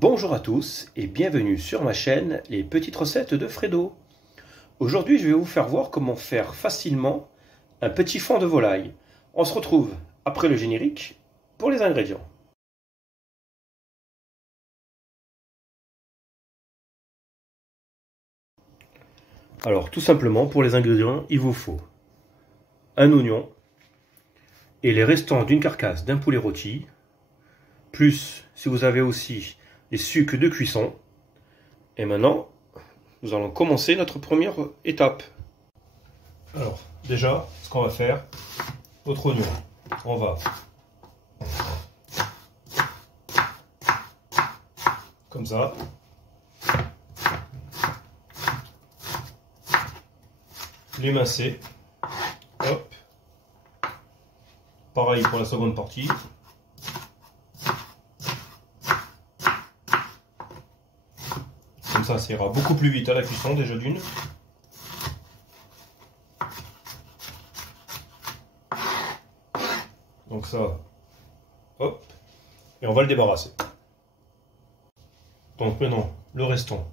Bonjour à tous et bienvenue sur ma chaîne Les Petites Recettes de Fredo. Aujourd'hui je vais vous faire voir comment faire facilement un petit fond de volaille. On se retrouve après le générique pour les ingrédients. Alors tout simplement pour les ingrédients il vous faut un oignon et les restants d'une carcasse d'un poulet rôti, plus si vous avez aussi des sucs de cuisson. Et maintenant nous allons commencer notre première étape. Alors déjà ce qu'on va faire, notre oignon, on va comme ça l'émincer. Hop. Pareil pour la seconde partie. Comme ça ira beaucoup plus vite à la cuisson déjà d'une. Donc ça, hop, et on va le débarrasser. Donc maintenant, le restant,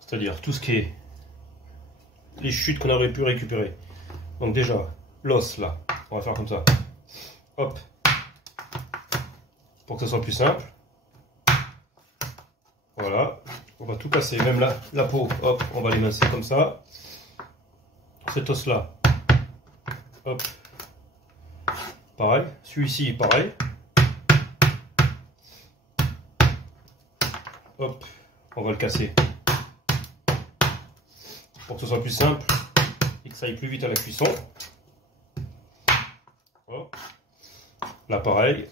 c'est-à-dire tout ce qui est les chutes qu'on aurait pu récupérer. Donc déjà, l'os là, on va faire comme ça. Hop, pour que ce soit plus simple. Voilà, on va tout casser, même la peau, hop, on va l'émincer comme ça. Cet os là, hop, pareil, celui-ci pareil. Hop, on va le casser pour que ce soit plus simple et que ça aille plus vite à la cuisson. Hop. Là pareil.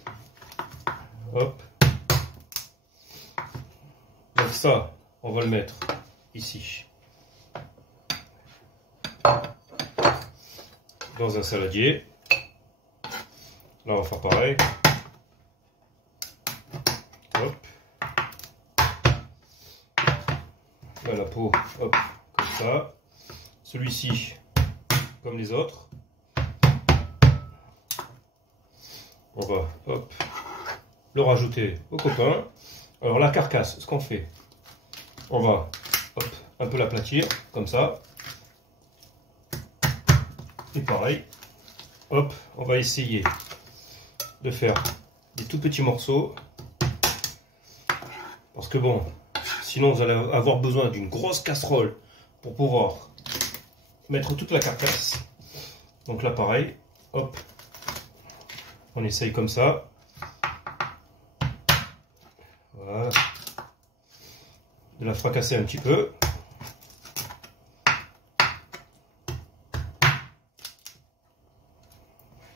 Hop. Donc ça, on va le mettre ici dans un saladier. Là on va faire pareil. Hop. Là la peau, hop, comme ça. Celui-ci, comme les autres. On va, hop, le rajouter au copain. Alors la carcasse, ce qu'on fait, on va, hop, un peu l'aplatir, comme ça. Et pareil, hop, on va essayer de faire des tout petits morceaux. Parce que bon, sinon vous allez avoir besoin d'une grosse casserole pour pouvoir mettre toute la carcasse. Donc là pareil, hop, on essaye comme ça. Voilà. De la fracasser un petit peu.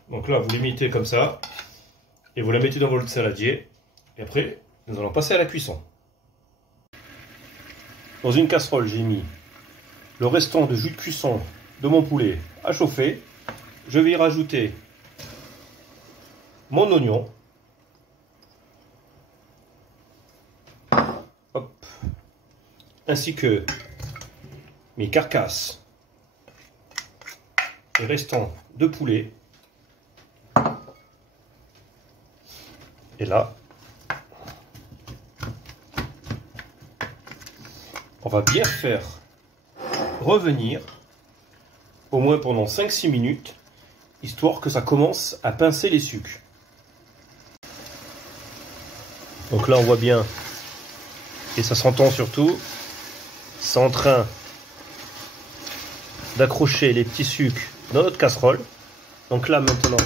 Donc là vous les mettez comme ça. Et vous la mettez dans votre saladier. Et après, nous allons passer à la cuisson. Dans une casserole, j'ai mis le restant de jus de cuisson de mon poulet à chauffer. Je vais y rajouter mon oignon. Hop. Ainsi que mes carcasses et restants de poulet. Et là, on va bien faire revenir au moins pendant 5-6 minutes, histoire que ça commence à pincer les sucs. Donc là on voit bien, et ça s'entend surtout, c'est en train d'accrocher les petits sucs dans notre casserole. Donc là maintenant,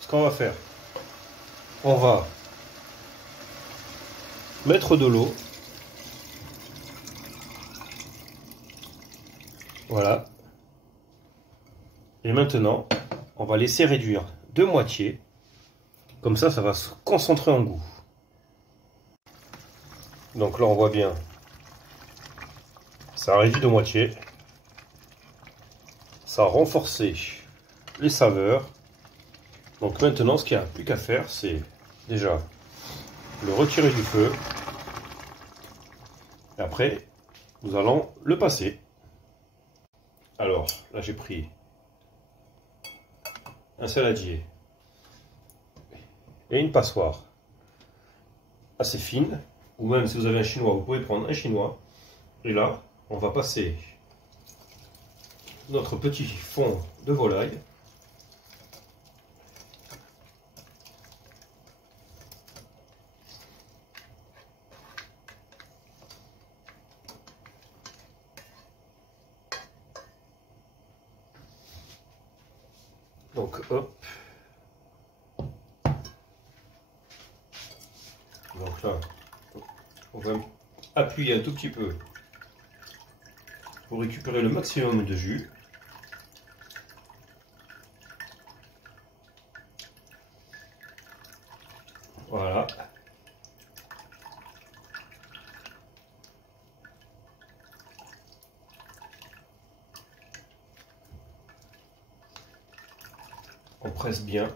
ce qu'on va faire, on va mettre de l'eau. Voilà. Et maintenant, on va laisser réduire de moitié. Comme ça va se concentrer en goût. Donc là, on voit bien. Ça a réduit de moitié. Ça a renforcé les saveurs. Donc maintenant, ce qu'il n'y a plus qu'à faire, c'est déjà le retirer du feu. Et après, nous allons le passer. Alors, là j'ai pris un saladier et une passoire assez fine. ou même si vous avez un chinois, vous pouvez prendre un chinois. Et là, on va passer notre petit fond de volaille. Donc hop. Donc là, on va appuyer un tout petit peu pour récupérer le maximum de jus. Voilà. On presse bien.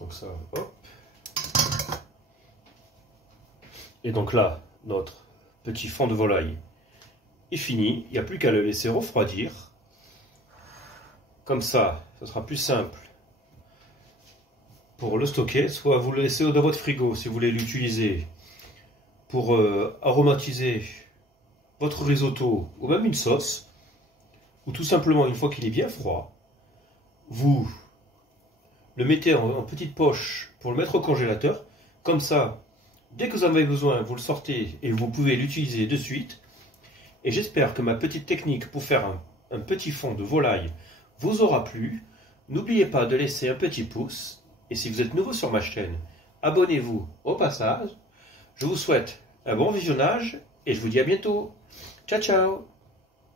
Donc ça, hop. Et donc là, notre petit fond de volaille est fini. Il n'y a plus qu'à le laisser refroidir. Comme ça, ce sera plus simple pour le stocker. Soit vous le laissez dans votre frigo si vous voulez l'utiliser pour aromatiser votre risotto ou même une sauce. Ou tout simplement, une fois qu'il est bien froid, vous le mettez en petite poche pour le mettre au congélateur. Comme ça, dès que vous en avez besoin, vous le sortez et vous pouvez l'utiliser de suite. Et j'espère que ma petite technique pour faire un petit fond de volaille vous aura plu. N'oubliez pas de laisser un petit pouce. Et si vous êtes nouveau sur ma chaîne, abonnez-vous au passage. Je vous souhaite un bon visionnage et je vous dis à bientôt. Ciao, ciao!